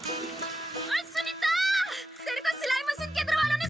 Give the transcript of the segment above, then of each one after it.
ओए सुनीता, तेरे को सिलाई मशीन केंद्र वालों ने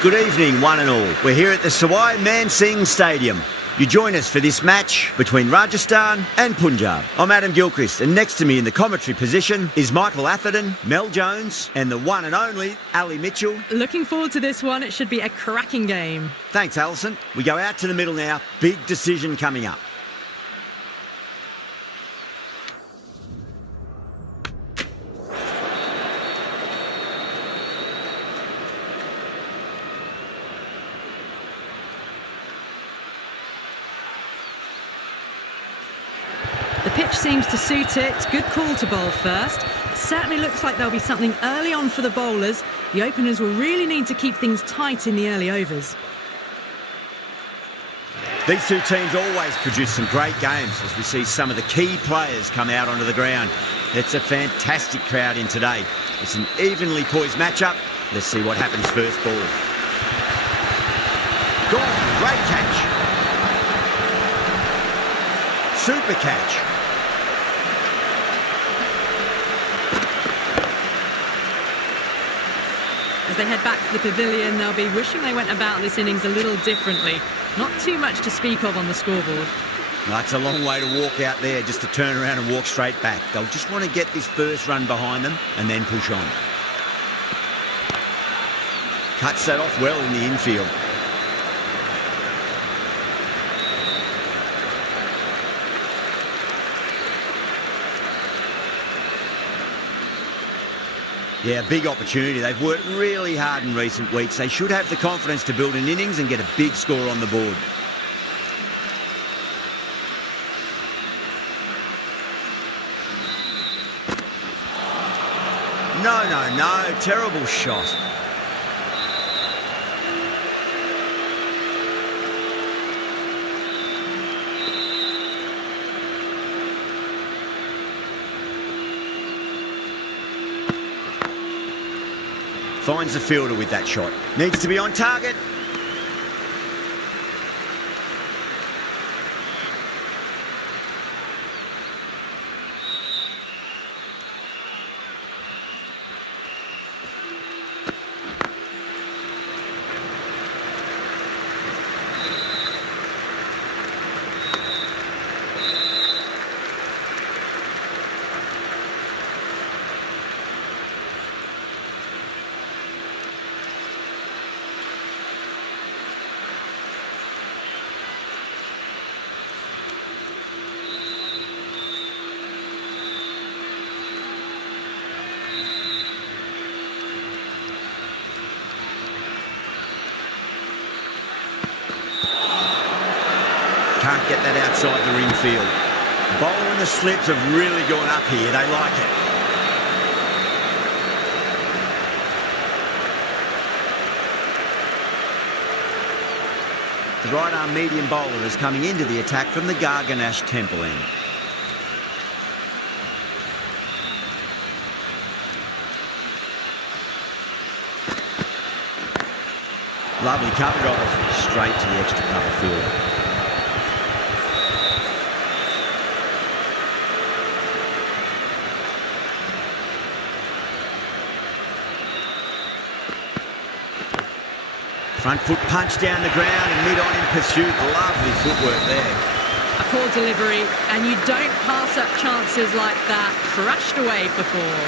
Good evening, one and all. We're here at the Sawai Man Singh Stadium. You join us for this match between Rajasthan and Punjab. I'm Adam Gilchrist, and next to me in the commentary position is Michael Atherton, Mel Jones, and the one and only Ali Mitchell. Looking forward to this one. It should be a cracking game. Thanks, Alison. We go out to the middle now. Big decision coming up. The pitch seems to suit it. Good call to bowl first. It certainly looks like there'll be something early on for the bowlers. The openers will really need to keep things tight in the early overs. These two teams always produce some great games as we see some of the key players come out onto the ground. It's a fantastic crowd in today. It's an evenly poised matchup. Let's see what happens first ball. Gone, great catch. Super catch. As they head back to the pavilion, they'll be wishing they went about this innings a little differently. Not too much to speak of on the scoreboard. That's a long way to walk out there just to turn around and walk straight back. They'll just want to get this first run behind them and then push on. Cuts that off well in the infield. Yeah, big opportunity. They've worked really hard in recent weeks. They should have the confidence to build an innings and get a big score on the board. No. Terrible shot. Finds the fielder with that shot. Needs to be on target. Can't get that outside the ring field. The bowler and the slips have really gone up here. They like it. The right arm medium bowler is coming into the attack from the Garganash temple end. Lovely cover drive straight to the extra cover fielder. Front foot punch down the ground and mid-on in pursuit. Lovely footwork there. A poor delivery, and you don't pass up chances like that. Crashed away for four.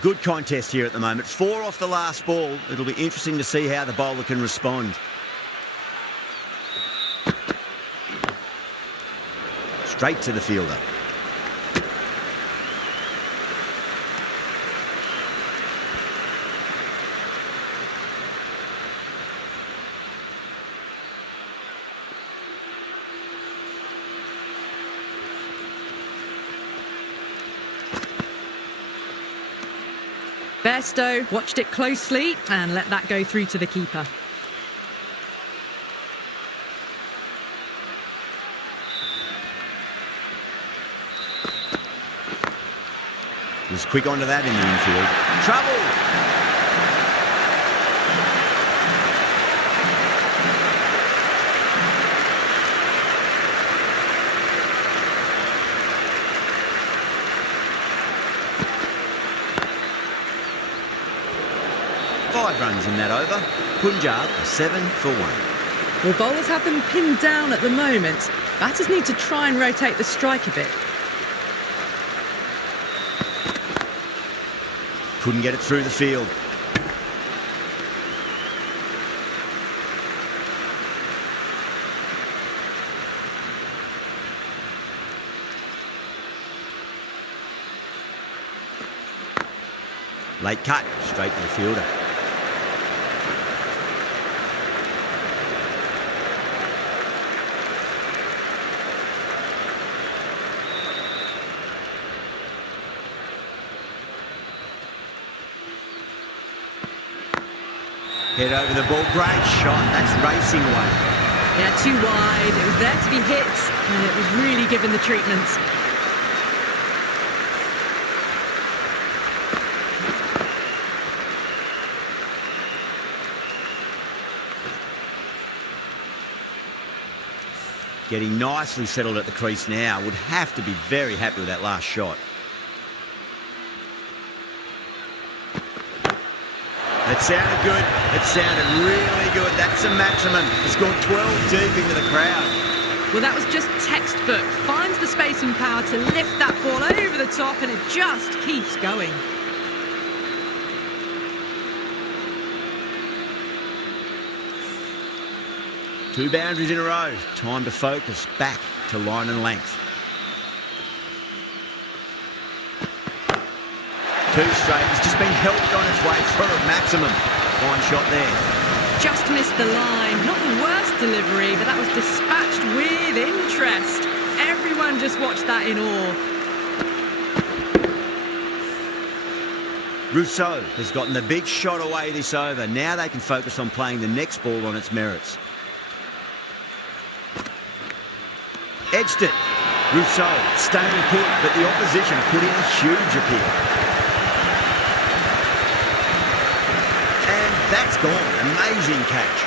Good contest here at the moment. 4 off the last ball. It'll be interesting to see how the bowler can respond. Straight to the fielder. Bairstow watched it closely and let that go through to the keeper. He was quick onto that in the infield. Trouble! 5 runs in that over. Punjab are 7 for 1. Well, bowlers have them pinned down at the moment. Batters need to try and rotate the strike a bit. Couldn't get it through the field. Late cut, straight to the fielder. Head over the ball, great shot, that's racing away. Yeah, too wide. It was there to be hit, and it was really given the treatment. Getting nicely settled at the crease now. Would have to be very happy with that last shot. It sounded good. It sounded really good. That's a maximum. It's gone 12 deep into the crowd. Well, that was just textbook. Finds the space and power to lift that ball over the top, and it just keeps going. Two boundaries in a row. Time to focus back to line and length. Two straight. It's just been helped on its way for a maximum. Fine shot there. Just missed the line. Not the worst delivery, but that was dispatched with interest. Everyone just watched that in awe. Rousseau has gotten the big shot away this over. Now they can focus on playing the next ball on its merits. Edged it. Rousseau staying put, but the opposition put in a huge appeal. And that's gone. Amazing catch.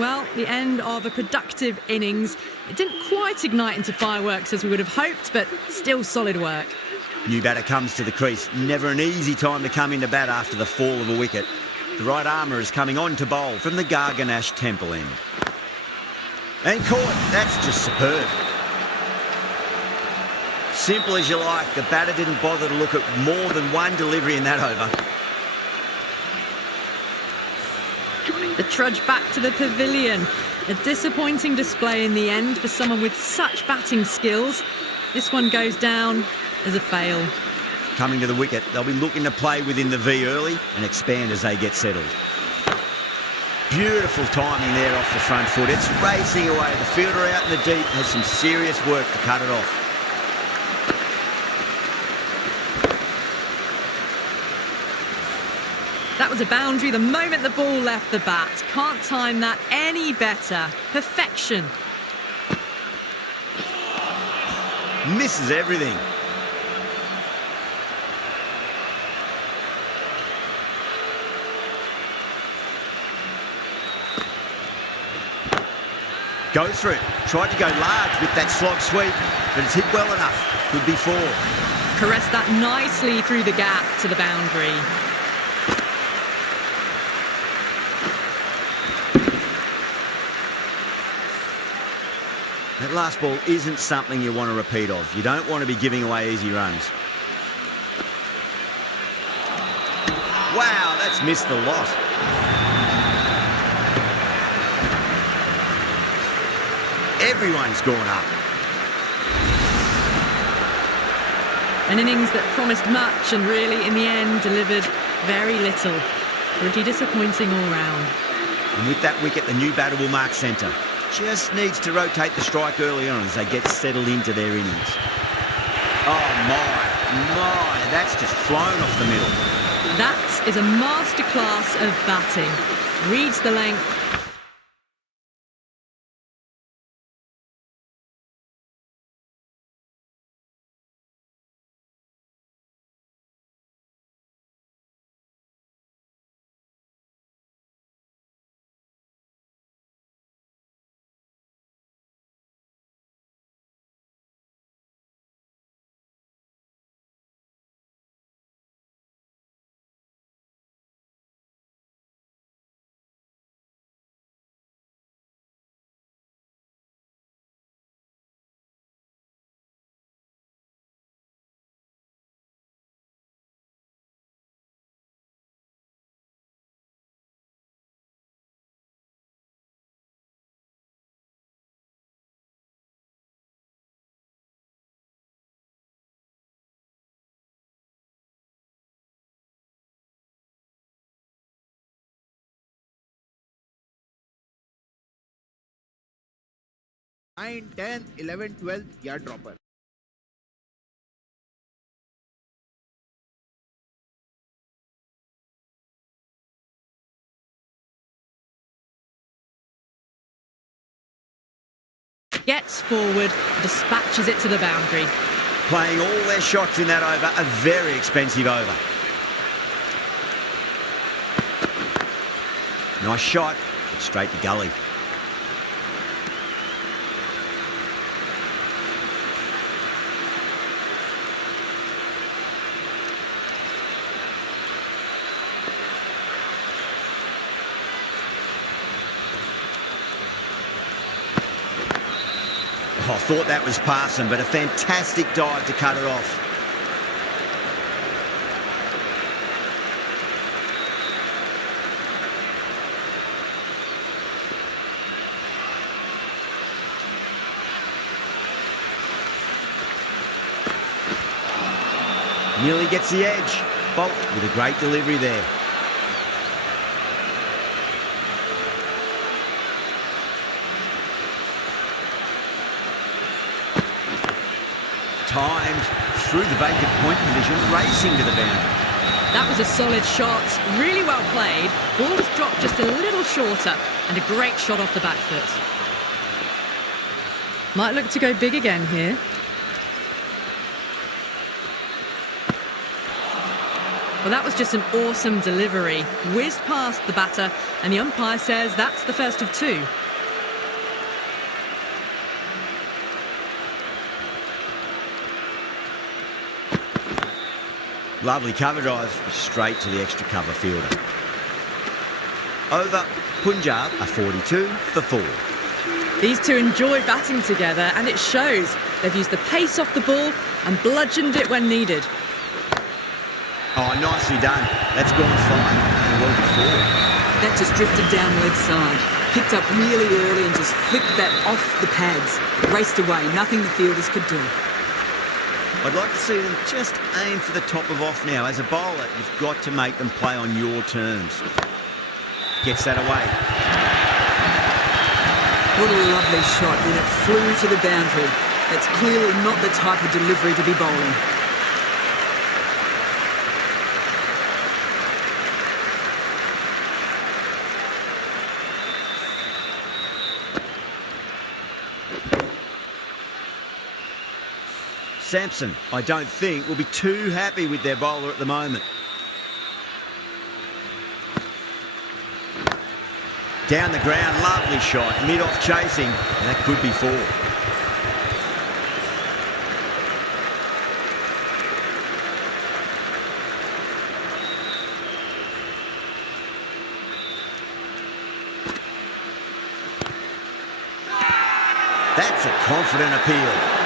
Well, the end of a productive innings. It didn't quite ignite into fireworks as we would have hoped, but still solid work. New batter comes to the crease. Never an easy time to come into bat after the fall of a wicket. The right armour is coming on to bowl from the Garganash Temple end. And caught. That's just superb. Simple as you like. The batter didn't bother to look at more than one delivery in that over. The trudge back to the pavilion. A disappointing display in the end for someone with such batting skills. This one goes down as a fail. Coming to the wicket, they'll be looking to play within the V early and expand as they get settled. Beautiful timing there off the front foot. It's racing away. The fielder out in the deep has some serious work to cut it off. That was a boundary the moment the ball left the bat. Can't time that any better. Perfection. Misses everything. Goes for it. Tried to go large with that slog sweep, but it's hit well enough. Could be 4. Caressed that nicely through the gap to the boundary. That last ball isn't something you want to repeat of. You don't want to be giving away easy runs. Wow, that's missed the lot. Everyone's gone up. An innings that promised much and really, in the end, delivered very little. Pretty disappointing all round. And with that wicket, the new batter will mark centre. Just needs to rotate the strike early on as they get settled into their innings. Oh my, that's just flown off the middle. That is a masterclass of batting. Reads the length, 9th, 10th, 11th, 12th yard dropper. Gets forward, dispatches it to the boundary. Playing all their shots in that over, a very expensive over. Nice shot, straight to gully. I thought that was passing, but a fantastic dive to cut it off. Nearly gets the edge. Bolt with a great delivery there. Timed through the vacant point position, racing to the boundary. That was a solid shot, really well played. Ball was dropped just a little shorter, and a great shot off the back foot. Might look to go big again here. Well, that was just an awesome delivery. Whizzed past the batter, and the umpire says that's the first of two. Lovely cover drive, straight to the extra cover fielder. Over, Punjab are 42 for 4. These two enjoy batting together, and it shows. They've used the pace off the ball and bludgeoned it when needed. Oh, nicely done. That's gone fine and well before. That just drifted down leg side. Picked up really early and just flicked that off the pads. Raced away, nothing the fielders could do. I'd like to see them just aim for the top of off now. As a bowler, you've got to make them play on your terms. Gets that away. What a lovely shot, and it flew to the boundary. That's clearly not the type of delivery to be bowling. Sampson, I don't think, will be too happy with their bowler at the moment. Down the ground, lovely shot, mid-off chasing, and that could be 4. That's a confident appeal.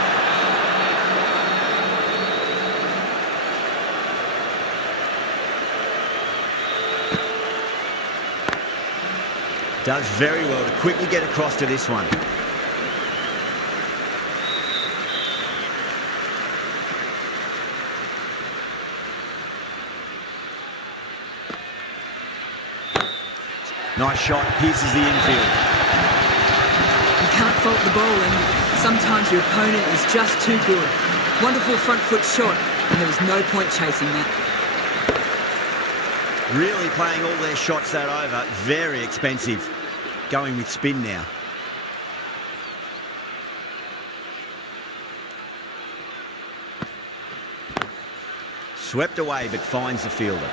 Does very well to quickly get across to this one. Nice shot, pierces the infield. You can't fault the bowling. Sometimes your opponent is just too good. Wonderful front foot shot, and there was no point chasing that. Really playing all their shots that over. Very expensive. Going with spin now. Swept away but finds the fielder.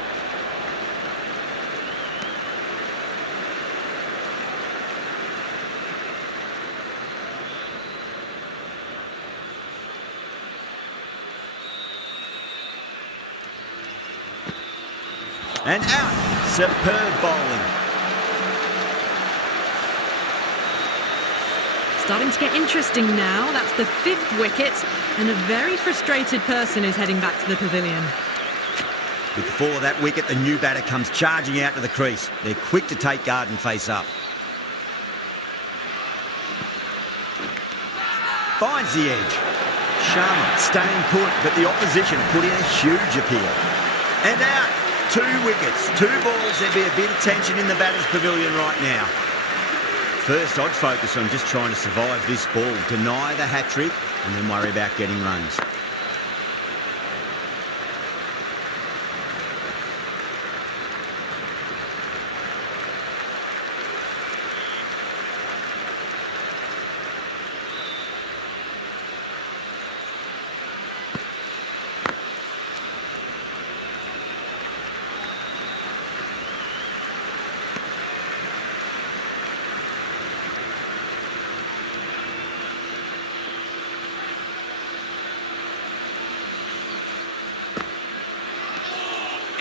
And out. Superb bowling. Starting to get interesting now. That's the 5th wicket, and a very frustrated person is heading back to the pavilion. With the fall of that wicket, the new batter comes charging out to the crease. They're quick to take guard and face up. Finds the edge. Sharma staying put, but the opposition put in a huge appeal. And out. 2 wickets, 2 balls. There'd be a bit of tension in the batter's pavilion right now. First, I'd focus on just trying to survive this ball, deny the hat-trick, and then worry about getting runs.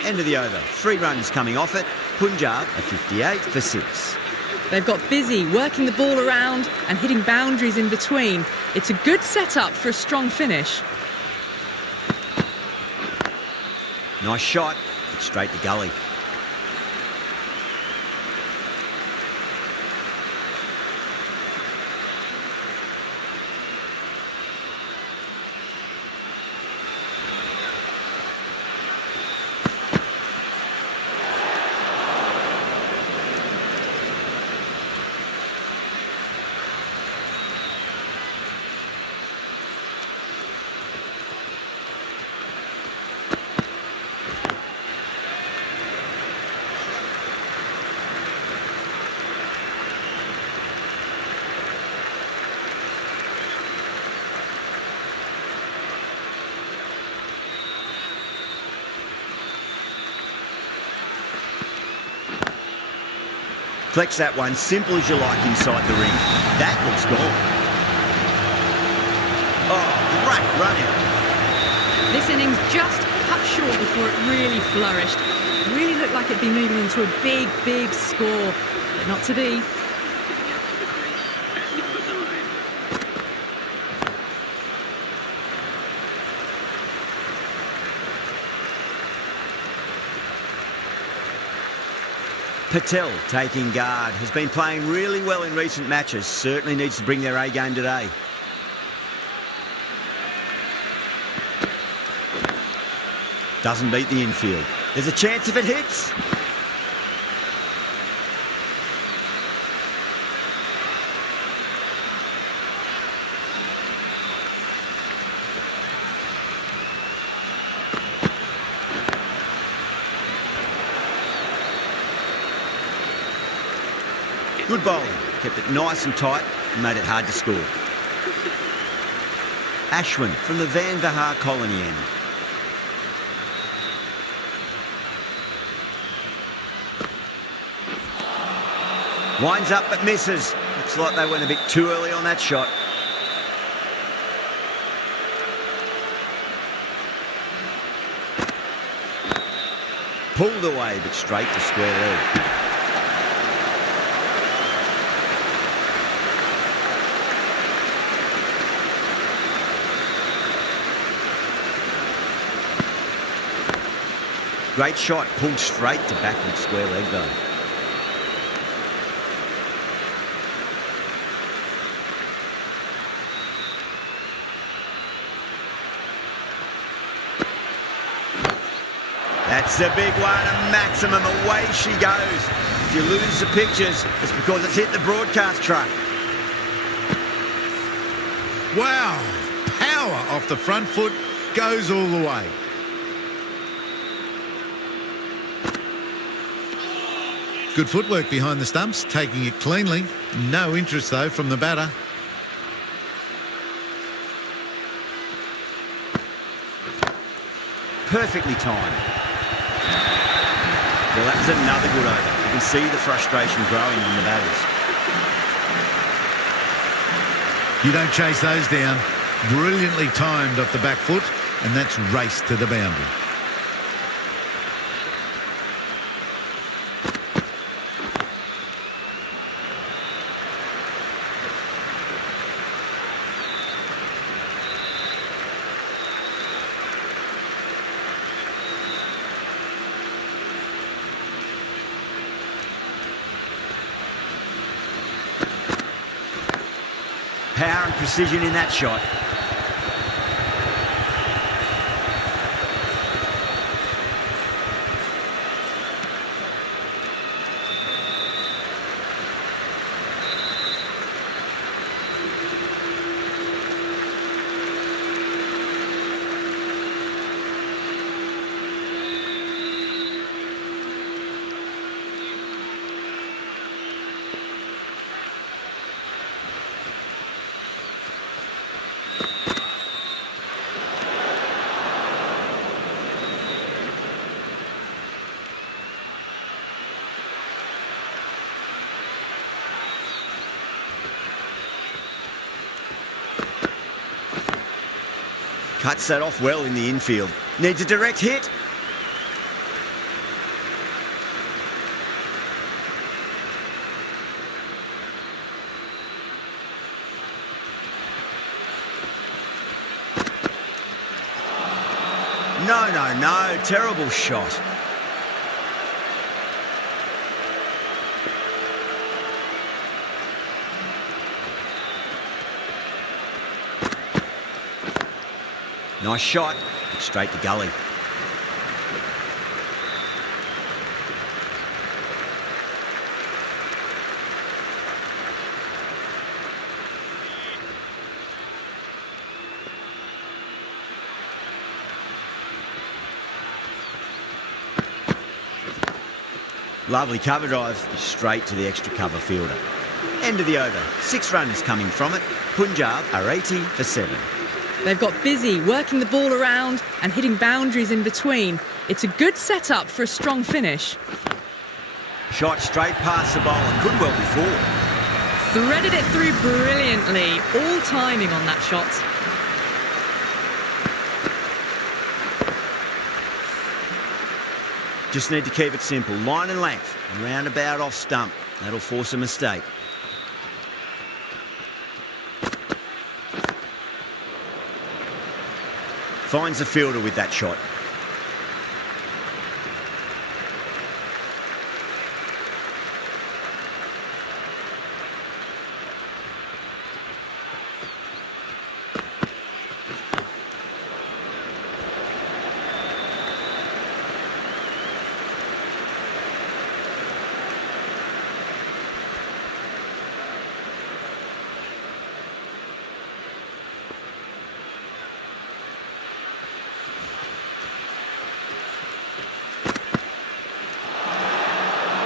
End of the over. 3 runs coming off it. Punjab are 58 for 6. They've got busy working the ball around and hitting boundaries in between. It's a good setup for a strong finish. Nice shot. It's straight to gully. Flex that one, simple as you like inside the ring. That looks gone. Oh, great run out. This innings just cut short before it really flourished. It really looked like it'd be moving into a big, big score, but not to be. Patel taking guard, has been playing really well in recent matches, certainly needs to bring their A game today. Doesn't beat the infield. There's a chance if it hits. Good bowling, kept it nice and tight and made it hard to score. Ashwin from the Van Vahar colony end. Winds up but misses. Looks like they went a bit too early on that shot. Pulled away but straight to square leg. Great shot, pulled straight to backward square leg though. That's the big one, a maximum, away she goes. If you lose the pictures, it's because it's hit the broadcast truck. Wow, power off the front foot, goes all the way. Good footwork behind the stumps, taking it cleanly. No interest, though, from the batter. Perfectly timed. Well, that was another good over. You can see the frustration growing in the batters. You don't chase those down. Brilliantly timed off the back foot, and that's race to the boundary. Power and precision in that shot. Cuts that off well in the infield. Needs a direct hit. No. Terrible shot. Nice shot. Straight to gully. Lovely cover drive, straight to the extra cover fielder. End of the over. 6 runs coming from it. Punjab are 80 for 7. They've got busy working the ball around and hitting boundaries in between. It's a good setup for a strong finish. Shot straight past the bowler. Could well be 4. Threaded it through brilliantly. All timing on that shot. Just need to keep it simple. Line and length. Roundabout off stump. That'll force a mistake. Finds the fielder with that shot.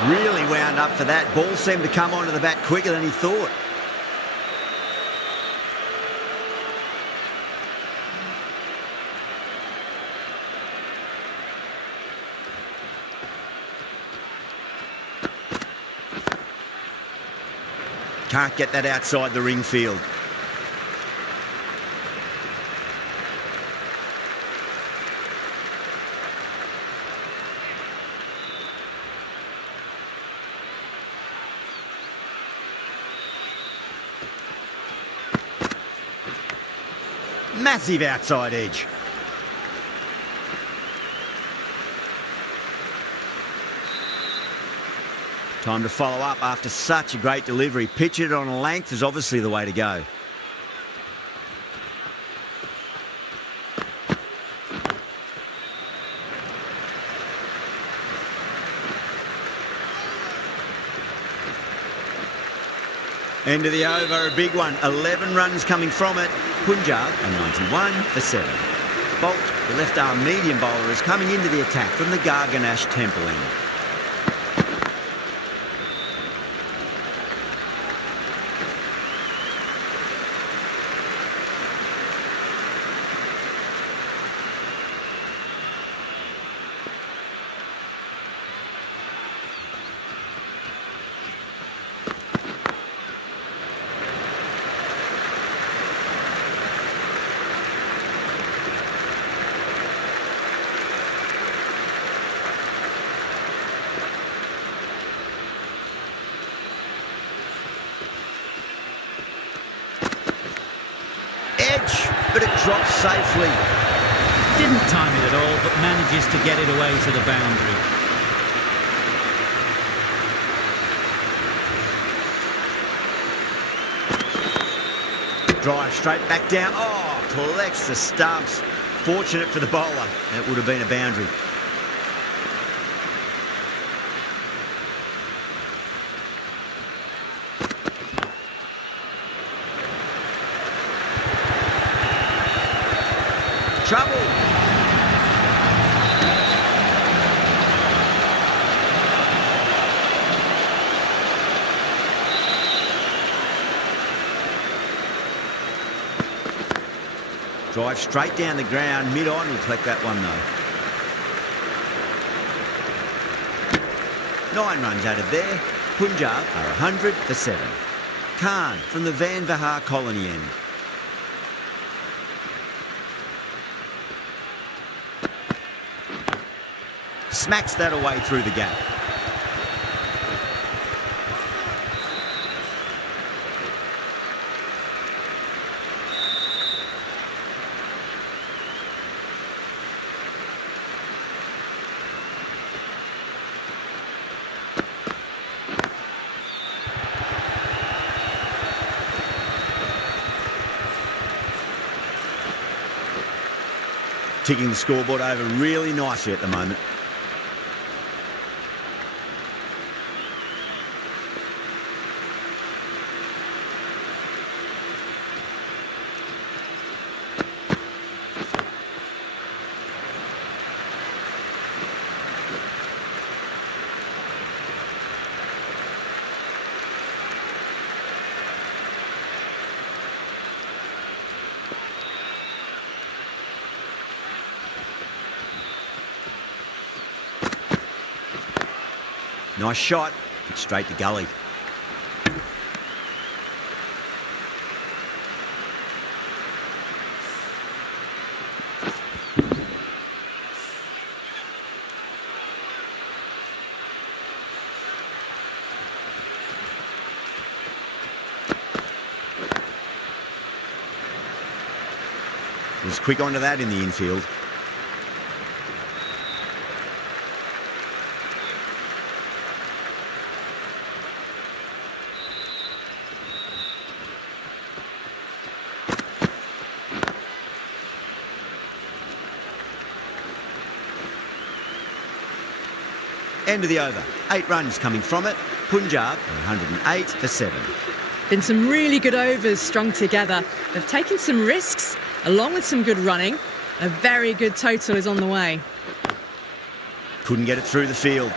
Really wound up for that. Ball seemed to come onto the bat quicker than he thought. Can't get that outside the ring field. Massive outside edge. Time to follow up after such a great delivery. Pitch it on a length is obviously the way to go. End of the over, a big one. 11 runs coming from it. Punjab are 91 for 7. Bolt, the left-arm medium bowler, is coming into the attack from the Garganash Temple end. But it drops safely. Didn't time it at all, but manages to get it away to the boundary. Drive straight back down. Oh, collects the stumps. Fortunate for the bowler. That would have been a boundary. Trouble. Drive straight down the ground, mid-on, will collect that one though. 9 runs out of there. Punjab are 100 for 7. Khan from the Van Vahar colony end. smacks that away through the gap. Ticking the scoreboard over really nicely at the moment. Nice shot, straight to gully. Was quick onto that in the infield. End of the over. 8 runs coming from it. Punjab, 108 for 7. Been some really good overs strung together. They've taken some risks, along with some good running. A very good total is on the way. Couldn't get it through the field.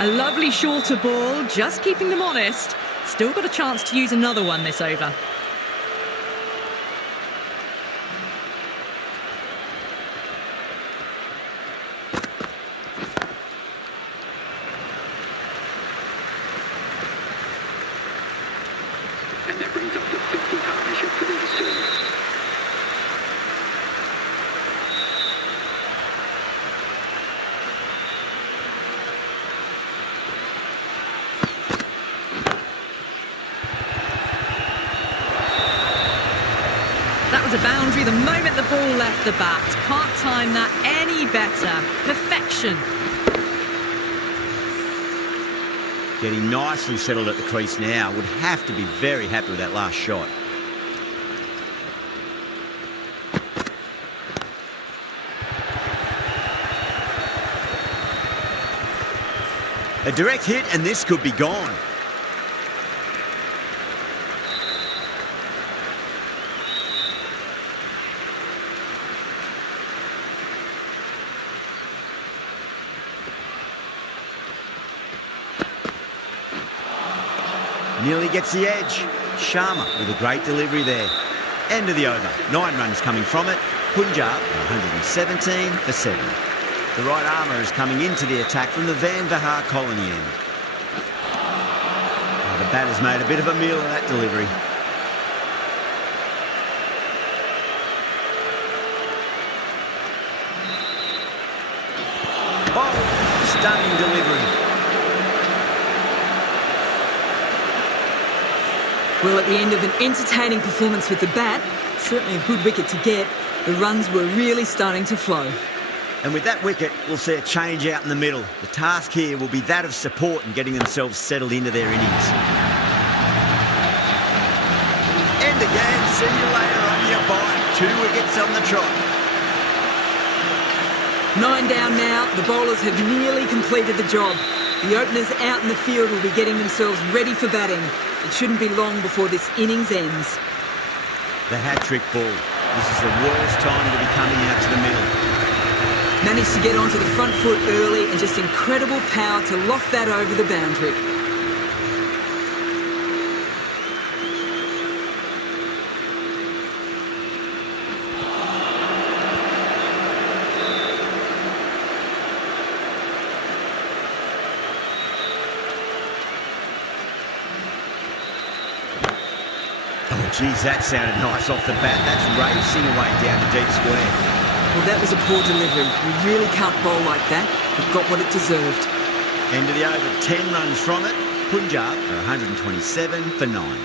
A lovely shorter ball, just keeping them honest. Still got a chance to use another one this over. And that brings up the 50 partnership for the serve. That was a boundary the moment the ball left the bat. Can't time that any better. Perfection. Getting nicely settled at the crease now. Would have to be very happy with that last shot. A direct hit and this could be gone. Nearly gets the edge. Sharma with a great delivery there. End of the over. 9 runs coming from it. Punjab, 117 for 7. The right armour is coming into the attack from the Van Vahar colony end. Oh, the batter's made a bit of a meal of that delivery. Oh, stunning delivery. Well, at the end of an entertaining performance with the bat, certainly a good wicket to get, the runs were really starting to flow. And with that wicket, we'll see a change out in the middle. The task here will be that of support and getting themselves settled into their innings. End again. See you later on your bite. 2 wickets on the trot. 9 down now, the bowlers have nearly completed the job. The openers out in the field will be getting themselves ready for batting. It shouldn't be long before this innings ends. The hat-trick ball. This is the worst time to be coming out to the middle. Managed to get onto the front foot early and just incredible power to loft that over the boundary. Oh, geez, that sounded nice off the bat. That's racing away down the deep square. Well, that was a poor delivery. You really can't bowl like that. It got what it deserved. End of the over, 10 runs from it. Punjab are 127 for 9.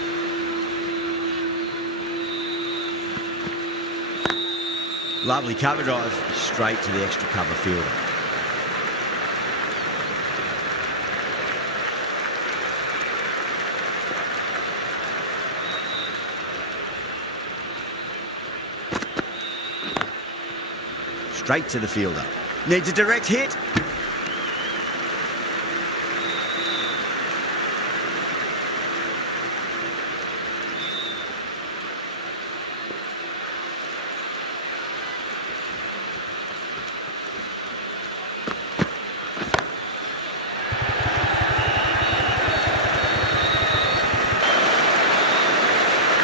Lovely cover drive, straight to the extra cover fielder. Straight to the fielder. Needs a direct hit.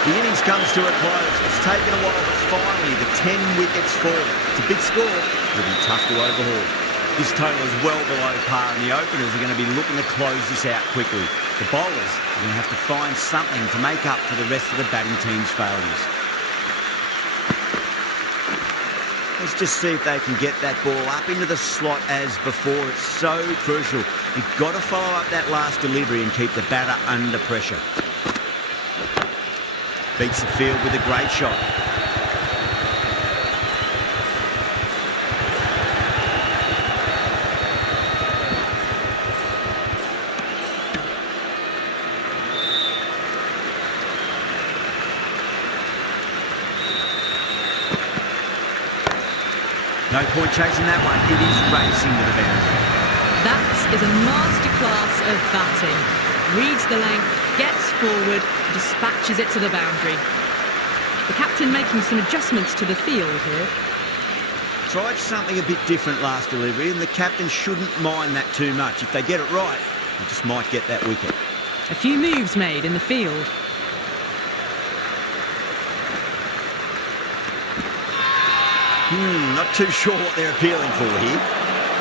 The innings comes to a close. It's taken a while, but finally the 10 wickets fall. It's a big score. It'll be tough to overhaul. This total is well below par, and the openers are going to be looking to close this out quickly. The bowlers are going to have to find something to make up for the rest of the batting team's failures. Let's just see if they can get that ball up into the slot as before. It's so crucial. You've got to follow up that last delivery and keep the batter under pressure. Beats the field with a great shot. No point chasing that one. It is racing to the boundary. That is a masterclass of batting. Reads the length, gets forward, dispatches it to the boundary. The captain making some adjustments to the field here. Tried something a bit different last delivery, and the captain shouldn't mind that too much. If they get it right, they just might get that wicket. A few moves made in the field. Not too sure what they're appealing for here.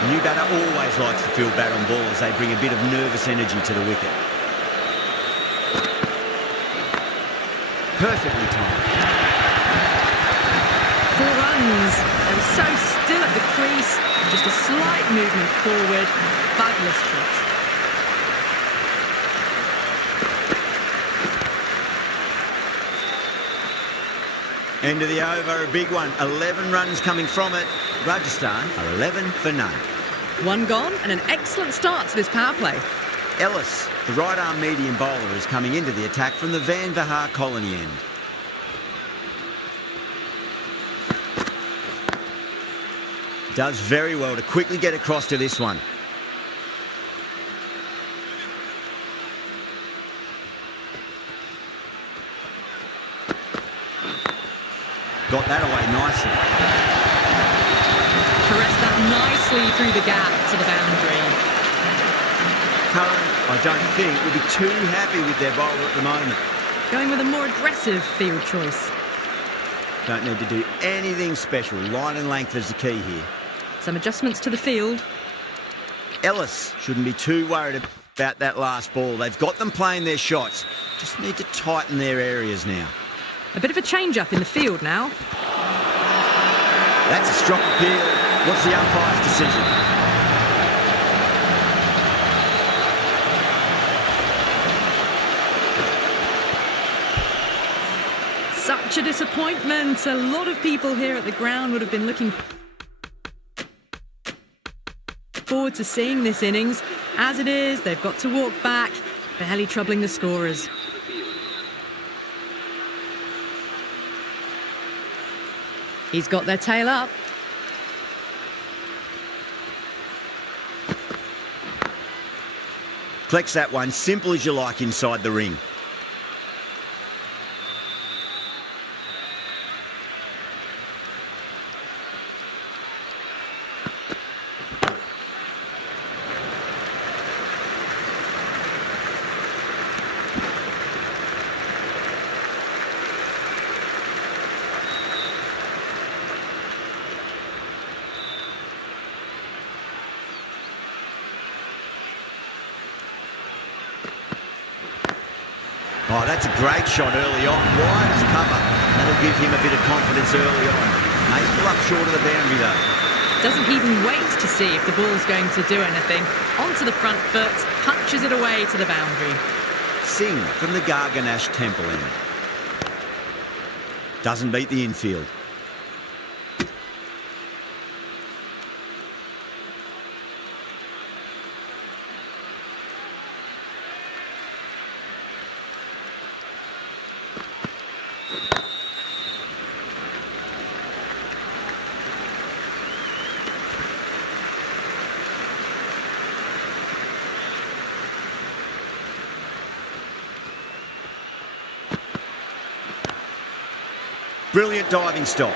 The new batter always likes to field bat on ball as they bring a bit of nervous energy to the wicket. Perfectly timed. 4 runs. They were so still at the crease. Just a slight movement forward. Fabulous shot. End of the over, a big one. 11 runs coming from it. Rajasthan are 11 for none. 1 gone and an excellent start to this power play. Ellis, the right-arm medium bowler, is coming into the attack from the Van Vahar colony end. Does very well to quickly get across to this one. Got that away nicely. Caressed that nicely through the gap to the boundary. Curran, I don't think, will be too happy with their bowler at the moment. Going with a more aggressive field choice. Don't need to do anything special. Line and length is the key here. Some adjustments to the field. Ellis shouldn't be too worried about that last ball. They've got them playing their shots. Just need to tighten their areas now. A bit of a change-up in the field now. That's a strong appeal. What's the umpire's decision? Such a disappointment. A lot of people here at the ground would have been looking forward to seeing this innings. As it is, they've got to walk back, barely troubling the scorers. He's got their tail up. Collects that one, simple as you like inside the ring. Oh, that's a great shot early on. Wide of cover. That'll give him a bit of confidence early on. Maybe pull up short of the boundary though. Doesn't even wait to see if the ball's going to do anything. Onto the front foot, punches it away to the boundary. Singh from the Garganash Temple end. Doesn't beat the infield. Brilliant diving stop.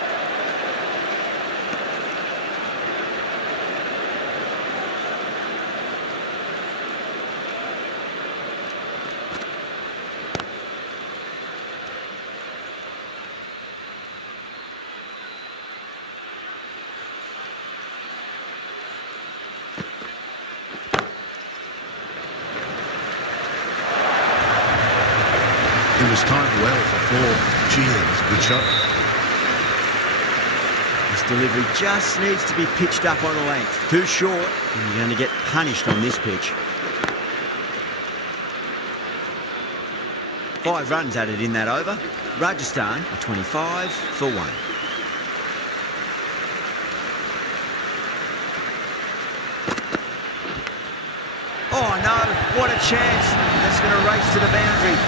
It was timed well for 4. Gee, that was a good shot. This delivery just needs to be pitched up on a length. Too short, and you're going to get punished on this pitch. 5 runs added in that over. Rajasthan are 25 for 1. Oh no, what a chance. That's going to race to the boundary.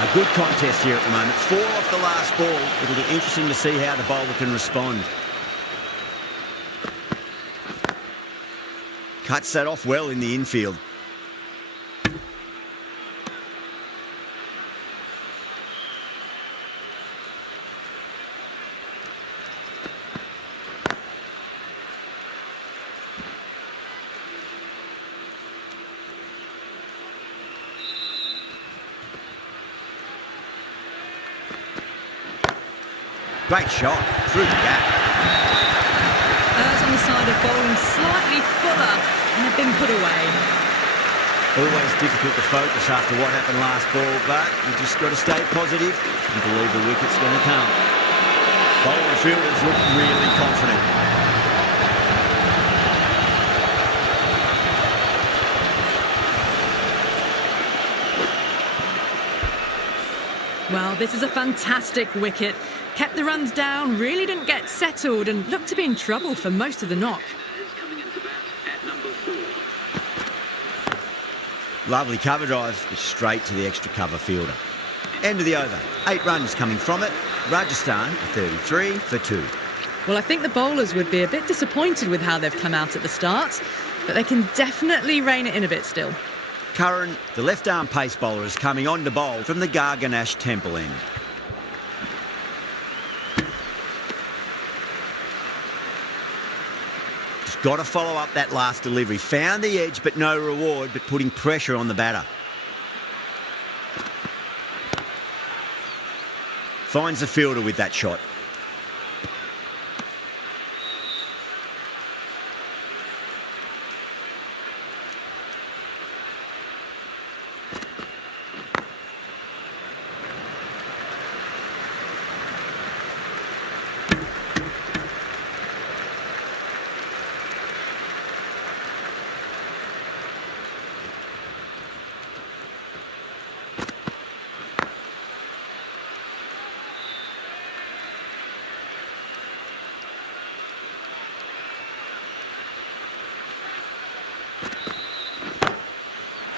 A good contest here at the moment. 4 off the last ball. It'll be interesting to see how the bowler can respond. Cuts that off well in the infield. Great shot through the gap. Errs on the side of bowling slightly fuller and have been put away. Always difficult to focus after what happened last ball, but you've just got to stay positive and believe the wicket's going to come. Bowling fielders look really confident. Well, this is a fantastic wicket. Kept the runs down, really didn't get settled and looked to be in trouble for most of the knock. Coming into bat at number 4. Lovely cover drive, straight to the extra cover fielder. End of the over. 8 runs coming from it. Rajasthan 33 for 2. Well, I think the bowlers would be a bit disappointed with how they've come out at the start, but they can definitely rein it in a bit still. Curran, the left-arm pace bowler, is coming on to bowl from the Garganash Temple end. Just got to follow up that last delivery. Found the edge, but no reward, but putting pressure on the batter. Finds the fielder with that shot.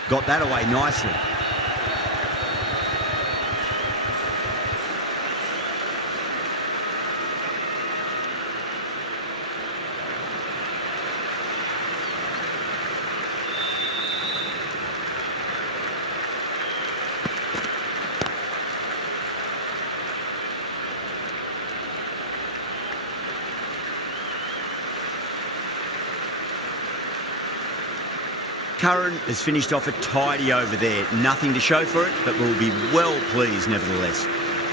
Got that away nicely. Curran has finished off a tidy over there. Nothing to show for it, but will be well pleased nevertheless.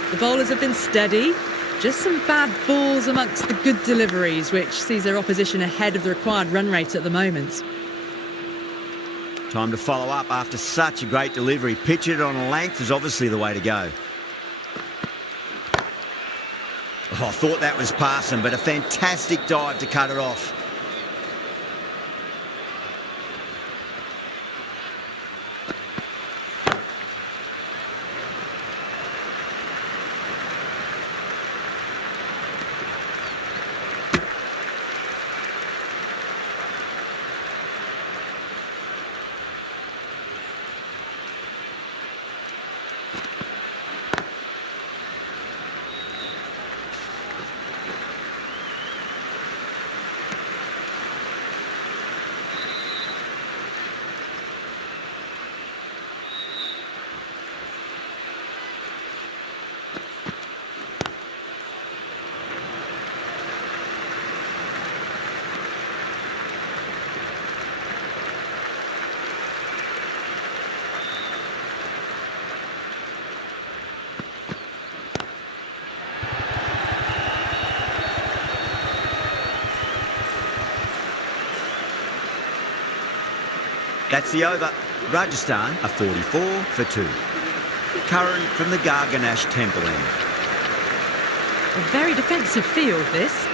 The bowlers have been steady. Just some bad balls amongst the good deliveries, which sees their opposition ahead of the required run rate at the moment. Time to follow up after such a great delivery. Pitch it on a length is obviously the way to go. Oh, I thought that was passing, but a fantastic dive to cut it off. That's the over. Rajasthan are 44 for 2. Curran from the Garganash Temple end. A very defensive field, this.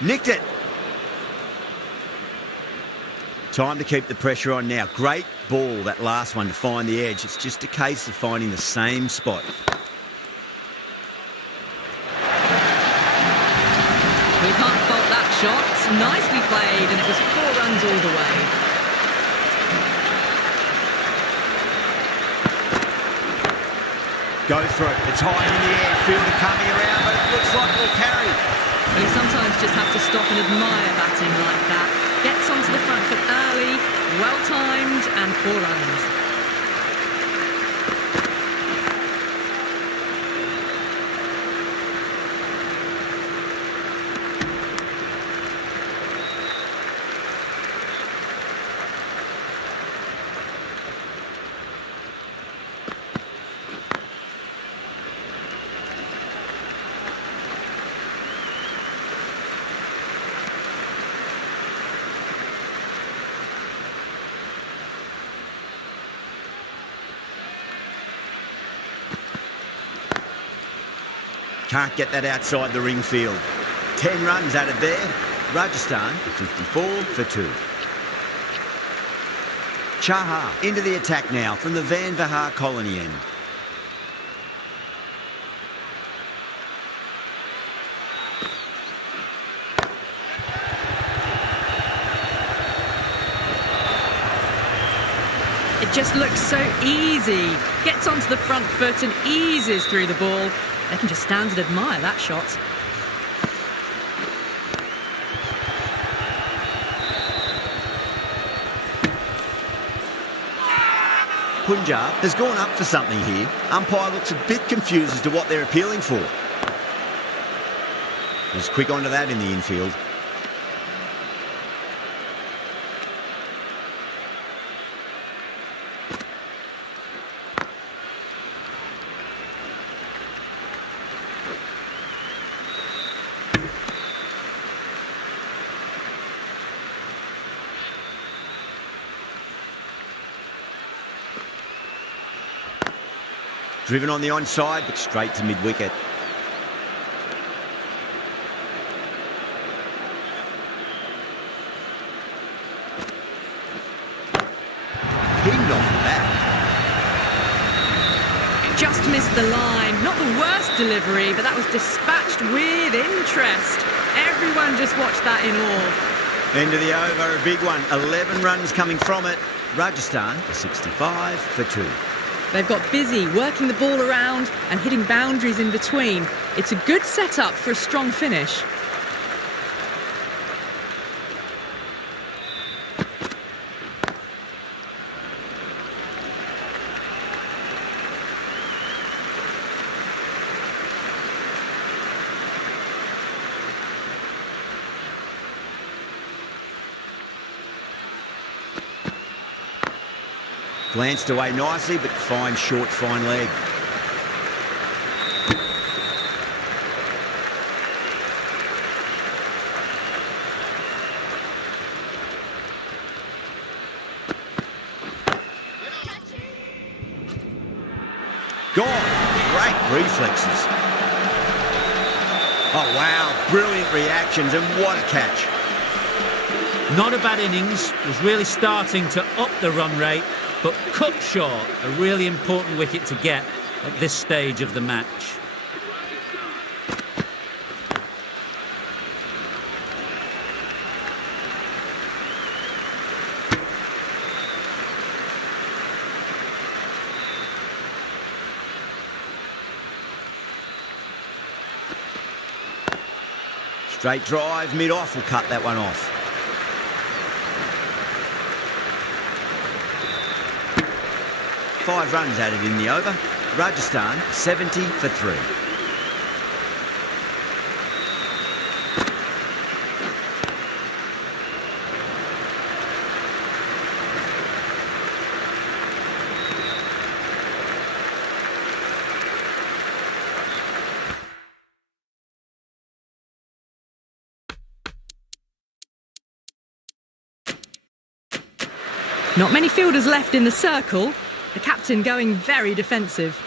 Nicked it. Time to keep the pressure on now. Great ball, that last one, to find the edge. It's just a case of finding the same spot. We can't fault that shot. Nicely played, and it was 4 runs all the way. Go for it. It's high in the air. Fielder coming around, but it looks like we'll carry. You sometimes just have to stop and admire batting like that. Gets onto the front foot early, well-timed, and 4 runs. Can't get that outside the ring field. 10 runs added there. Rajasthan 54 for 2. Chahar into the attack now from the Van Vahar colony end. It just looks so easy. Gets onto the front foot and eases through the ball. They can just stand and admire that shot. Punjab has gone up for something here. Umpire looks a bit confused as to what they're appealing for. Was quick onto that in the infield. Driven on the onside, but straight to mid-wicket. Pinned off the bat. Just missed the line. Not the worst delivery, but that was dispatched with interest. Everyone just watched that in awe. End of the over, a big one. 11 runs coming from it. Rajasthan 65 for 2. They've got busy working the ball around and hitting boundaries in between. It's a good setup for a strong finish. Glanced away nicely, but fine short, fine leg. Gone. Great reflexes. Oh, wow. Brilliant reactions and what a catch. Not a bad innings, was really starting to up the run rate, but cut short, a really important wicket to get at this stage of the match. Straight drive, mid-off will cut that one off. Five runs added in the over. Rajasthan 70 for 3. Not many fielders left in the circle. The captain going very defensive.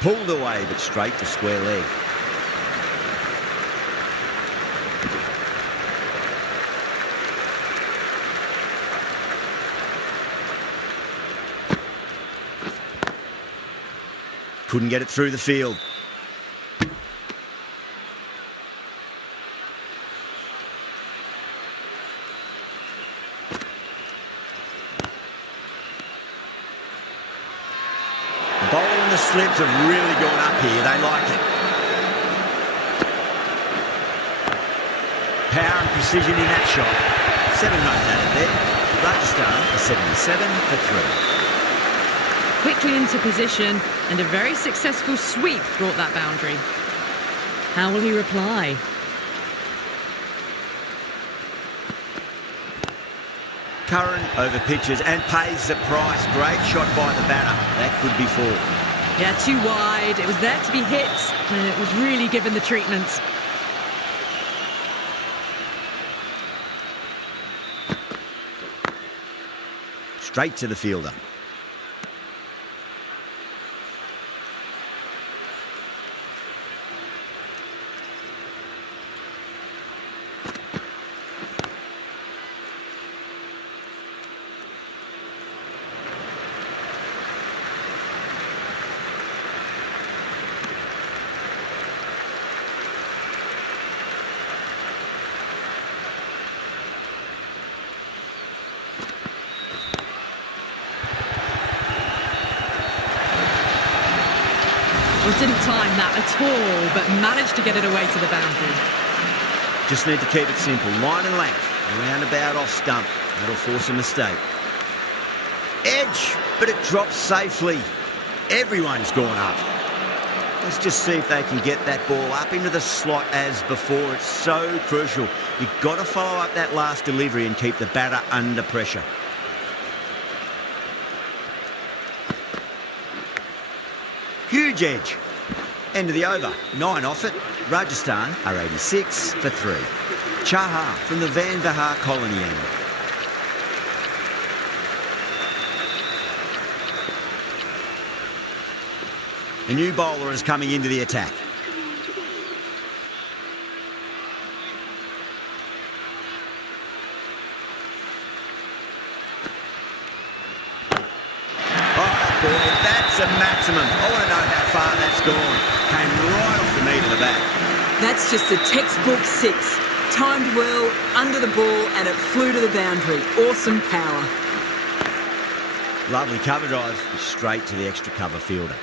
Pulled away but straight to square leg. Couldn't get it through the field. The bowler and the slips have really gone up here. They like it. Power and precision in that shot. 7 runs added there. Rajasthan are 77 for 3. Quickly into position, and a very successful sweep brought that boundary. How will he reply? Curran over pitches and pays the price. Great shot by the batter. That could be 4. Yeah, too wide. It was there to be hit, and it was really given the treatment. Straight to the fielder. Well, didn't time that at all, but managed to get it away to the boundary. Just need to keep it simple. Line and length. Around about off stump. That'll force a mistake. Edge, but it drops safely. Everyone's gone up. Let's just see if they can get that ball up into the slot as before. It's so crucial. You've got to follow up that last delivery and keep the batter under pressure. Huge edge. End of the over. 9 off it. Rajasthan are 86 for 3. Chahar from the Van Vahar colony end. A new bowler is coming into the attack. Boy, that's a maximum. I want to know how far that's gone. Came right off the meat of the bat. That's just a textbook 6. Timed well, under the ball, and it flew to the boundary. Awesome power. Lovely cover drive, straight to the extra cover fielder.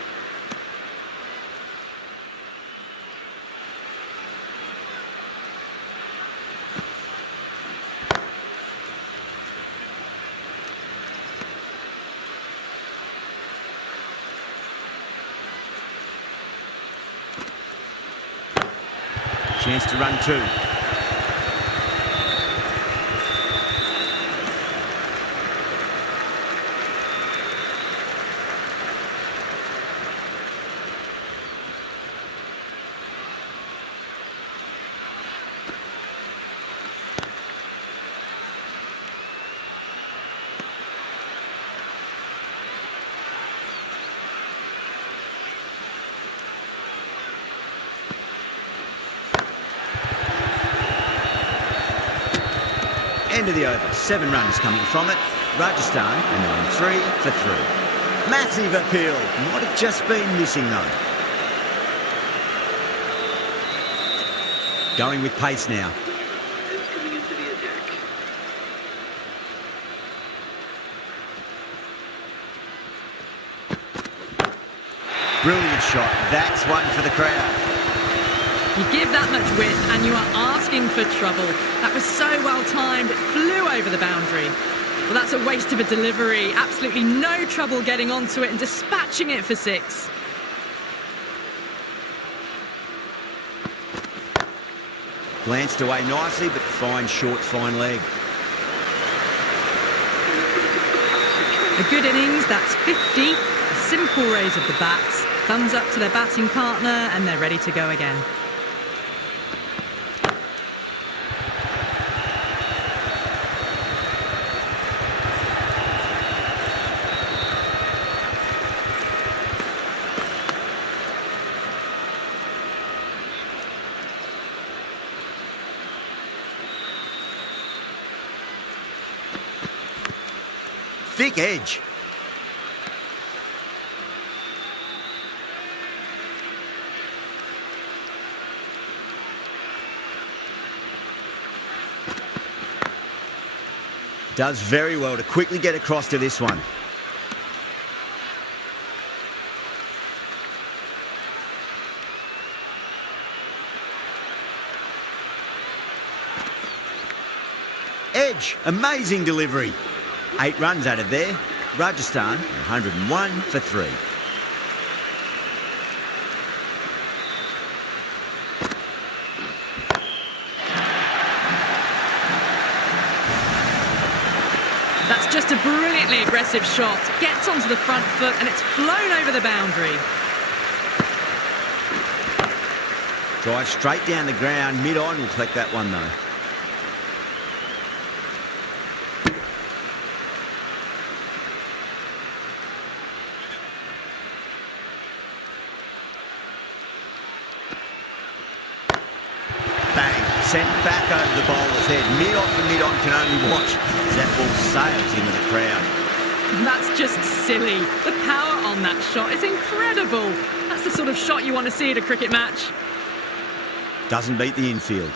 Chance to run 2. End of the over. 7 runs coming from it. Rajasthan are now in 3 for 3. Massive appeal. Might have just been missing though. Going with pace now. Is coming into the attack. Brilliant shot. That's one for the crowd. You give that much width and you are asking for trouble. That was so well timed, it flew over the boundary. Well, that's a waste of a delivery. Absolutely no trouble getting onto it and dispatching it for 6. Glanced away nicely, but fine short, fine leg. A good innings, that's 50. A simple raise of the bats. Thumbs up to their batting partner and they're ready to go again. Thick edge. Does very well to quickly get across to this one. Edge, amazing delivery. 8 runs out of there. Rajasthan, 101 for 3. That's just a brilliantly aggressive shot. Gets onto the front foot and it's flown over the boundary. Drive straight down the ground. Mid-on will collect that one though. Bang, sent back over the bowler's head. Mid-off and mid-on can only watch as that ball sails into the crowd. That's just silly. The power on that shot is incredible. That's the sort of shot you want to see at a cricket match. Doesn't beat the infield.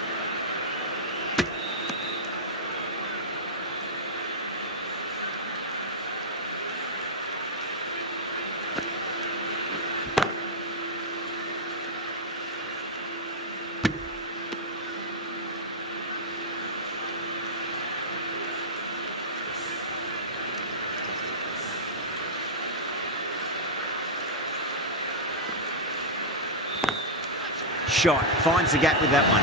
Shot, finds the gap with that one.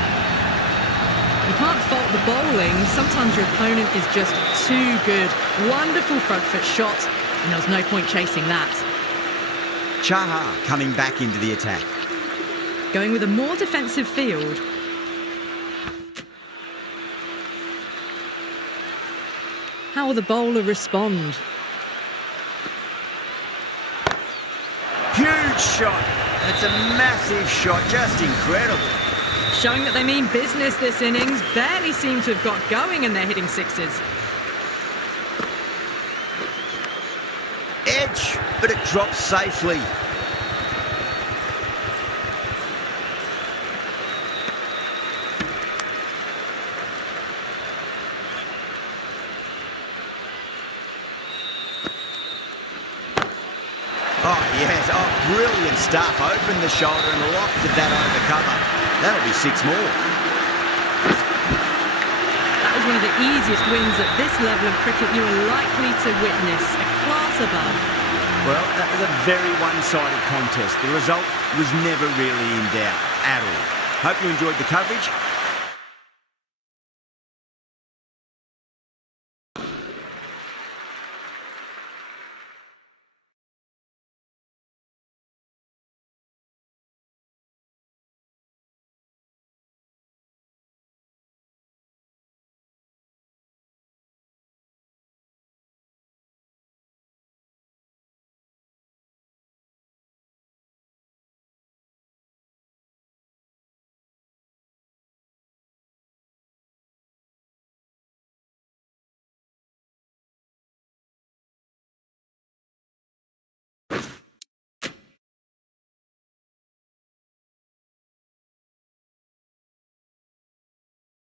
You can't fault the bowling. Sometimes your opponent is just too good. Wonderful front foot shot, and there was no point chasing that. Chahar coming back into the attack. Going with a more defensive field. How will the bowler respond? Huge shot. It's a massive shot, just incredible. Showing that they mean business this innings. Barely seem to have got going and they're hitting 6s. Edge, but it drops safely. Oh, yes. Oh, brilliant stuff. Opened the shoulder and lofted that over cover. That'll be 6 more. That was one of the easiest wins at this level of cricket you are likely to witness. A class above. Well, that was a very one-sided contest. The result was never really in doubt at all. Hope you enjoyed the coverage.